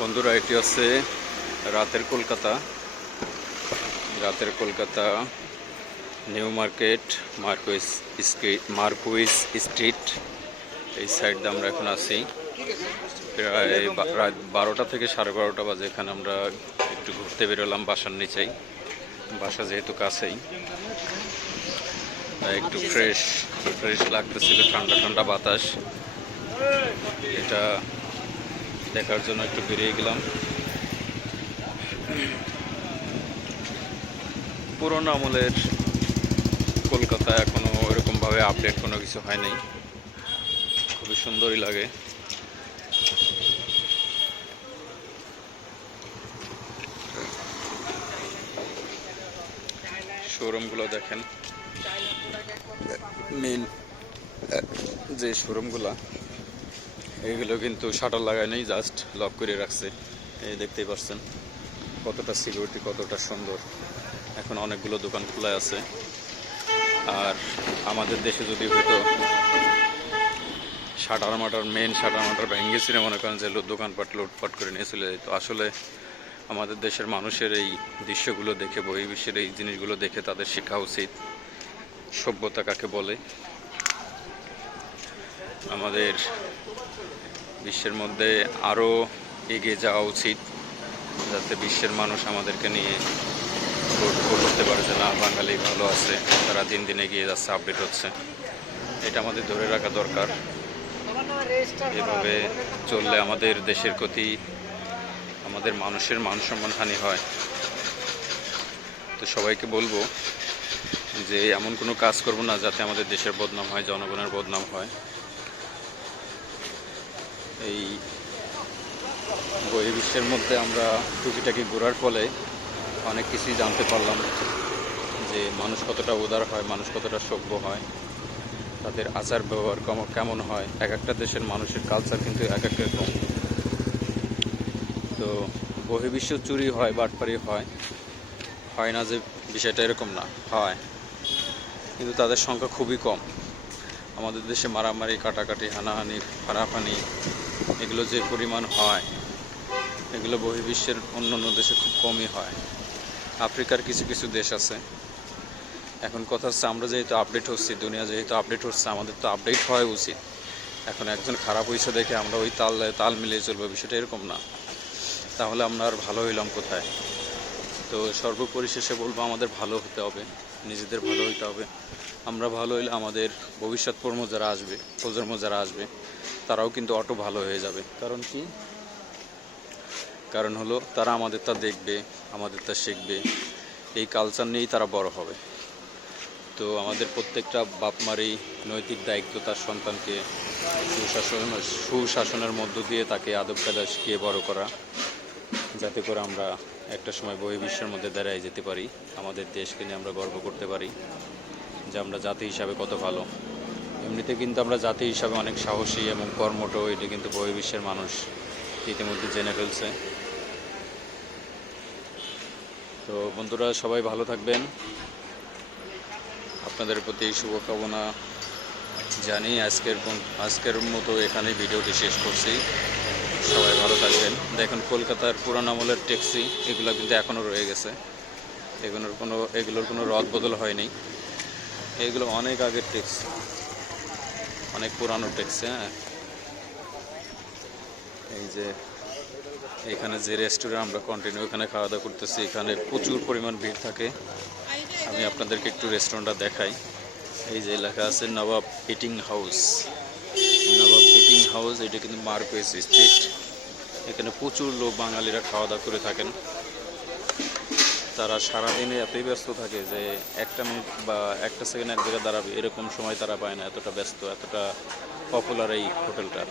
বন্ধুরা, এটি হচ্ছে রাতের কলকাতা। রাতের Kolkata, New Market, Marquis Street Marquis Street. এই সাইড দিয়ে আমরা এখন আছি। প্রায় রাত বারোটা থেকে সাড়ে বারোটা বাজে এখানে আমরা একটু ঘুরতে বেরোলাম বাসার নিচেই। বাসা যেহেতু কাছেই। একটু ফ্রেশ ফ্রেশ লাগতেছিল, ঠান্ডা ঠান্ডা বাতাস। এটা দেখার জন্য একটু বেরিয়ে গেলাম। পুরোনো আমলের কলকাতা এখনও ওইরকমভাবে আপডেট কোনো কিছু হয় নাই। খুবই সুন্দরই লাগে। শোরুমগুলো দেখেন। মেন যে শোরুমগুলো এগুলো কিন্তু শাটার লাগায় নেই জাস্ট লক করে রাখছে। এই দেখতেই পাচ্ছেন কতটা সিকিউরিটি কতটা সুন্দর। এখন অনেকগুলো দোকান খোলা আছে। আর আমাদের দেশে যদি হয়তো শাটার মাটার মেন শাটার মাটার ভেঙে ছিল মনে করেন যে দোকানপাট লুটপাট করে নিয়ে চলে যেত। আসলে আমাদের দেশের মানুষের এই দৃশ্যগুলো দেখে, বহির্বিশ্বের এই জিনিসগুলো দেখে তাদের শেখা উচিত। সভ্যতা কাকে বলে? আমাদের বিশ্বের মধ্যে আরও এগিয়ে যাওয়া উচিত, যাতে বিশ্বের মানুষ আমাদেরকে নিয়ে করতে পারে যে, না, বাঙালি ভালো আছে, তারা দিন দিন এগিয়ে যাচ্ছে আপডেট হচ্ছে। এটা আমাদের ধরে রাখা দরকার। এভাবে চললে আমাদের দেশের প্রতি আমাদের মানুষের মান সম্মান হানি হয়। তো সবাইকে বলব যে, এমন কোনো কাজ করব না যাতে আমাদের দেশের বদনাম হয়, জনগণের বদনাম হয়। এই বহির্বিশ্বের মধ্যে আমরা টুকিটাকি ঘোরার ফলে অনেক কিছুই জানতে পারলাম যে মানুষ কতটা উদার হয়, মানুষ কতটা সভ্য হয়, তাদের আচার ব্যবহার কেমন কেমন হয়। এক একটা দেশের মানুষের কালচার কিন্তু এক এক রকম। তো বহির্বিশ্ব চুরি হয়, বাটপারি হয়। হয় না যে বিষয়টা এরকম না, হয়। কিন্তু তাদের সংখ্যা খুবই কম। আমাদের দেশে মারামারি, কাটাকাটি, হানাহানি ফানাফানি এগুলো যে পরিমাণ হয়, এগুলো বহির্বিশ্বের অন্য অন্য দেশে খুব কমই হয়। আফ্রিকার কিছু কিছু দেশ আছে। এখন কথা হচ্ছে আমরা যেহেতু আপডেট হচ্ছি, দুনিয়া যেহেতু আপডেট হচ্ছে, আমাদের তো আপডেট হওয়া উচিত। এখন একজন খারাপ হয়েছে দেখে আমরা ওই তাল তাল মিলিয়ে চলবো, বিষয়টা এরকম না। তাহলে আমরা আর ভালো হইলাম কোথায়? তো সর্বোপরি শেষে বলব আমাদের ভালো হতে হবে, নিজেদের ভালো হইতে হবে। আমরা ভালো হইলে আমাদের ভবিষ্যৎ প্রজন্ম যারা আসবে, প্রজন্ম যারা আসবে তারাও কিন্তু অটো ভালো হয়ে যাবে। কারণ কি? কারণ হলো তারা আমাদেরটা দেখবে আমাদেরটা শিখবে। এই কালচার নিয়েই তারা বড় হবে। তো আমাদের প্রত্যেকটা বাপ মারই নৈতিক দায়িত্ব তার সন্তানকে সুশাসন, সুশাসনের মধ্য দিয়ে তাকে আদব কাদা শিখিয়ে বড় করা, যাতে করে আমরা একটা সময় বহির্বিশ্বের মধ্যে দাঁড়ায় যেতে পারি, আমাদের দেশকে নিয়ে আমরা গর্ব করতে পারি যে আমরা জাতি হিসাবে কত ভালো। এমনিতে কিন্তু আমরা জাতি হিসাবে অনেক সাহসী এবং কর্মঠ, এটা কিন্তু বহির্বিশ্বের মানুষ ইতিমধ্যে জেনে ফেলছে। তো বন্ধুরা, সবাই ভালো থাকবেন। আপনাদের প্রতি শুভকামনা জানি। আজকের আজকের মতো এখানে ভিডিওটি শেষ করছি। সবাই ভালো থাকবেন। দেখুন, কলকাতার পুরান আমলের ট্যাক্সি, এগুলো কিন্তু এখনও রয়ে গেছে। এগুলোর কোনো এগুলোর কোনো রদ বদল হয়নি। এগুলো অনেক আগের ট্যাক্সি। অনেক পুরানো ট্যাক্সি হ্যাঁ? এই যে এখানে যে রেস্টুরেন্ট আমরা কন্টিনিউ এখানে খাওয়া দাওয়া করতেছি, এখানে প্রচুর পরিমাণ ভিড় থাকে। আমি আপনাদেরকে একটু রেস্টুরেন্টটা দেখাই। এই যে লেখা আছে Nawab Eating House Nawab Eating House এটা কিন্তু মার্কুয়েস স্ট্রিট এখানে প্রচুর লোক বাঙালিরা খাওয়া দাওয়া করে থাকেন। তারা সারাদিনে এতই ব্যস্ত থাকে যে একটা মিনিট বা একটা সেকেন্ড এক জায়গায় দাঁড়াবে, এরকম সময় তারা পায় না, এতটা ব্যস্ত, এতটা পপুলার এই হোটেলটা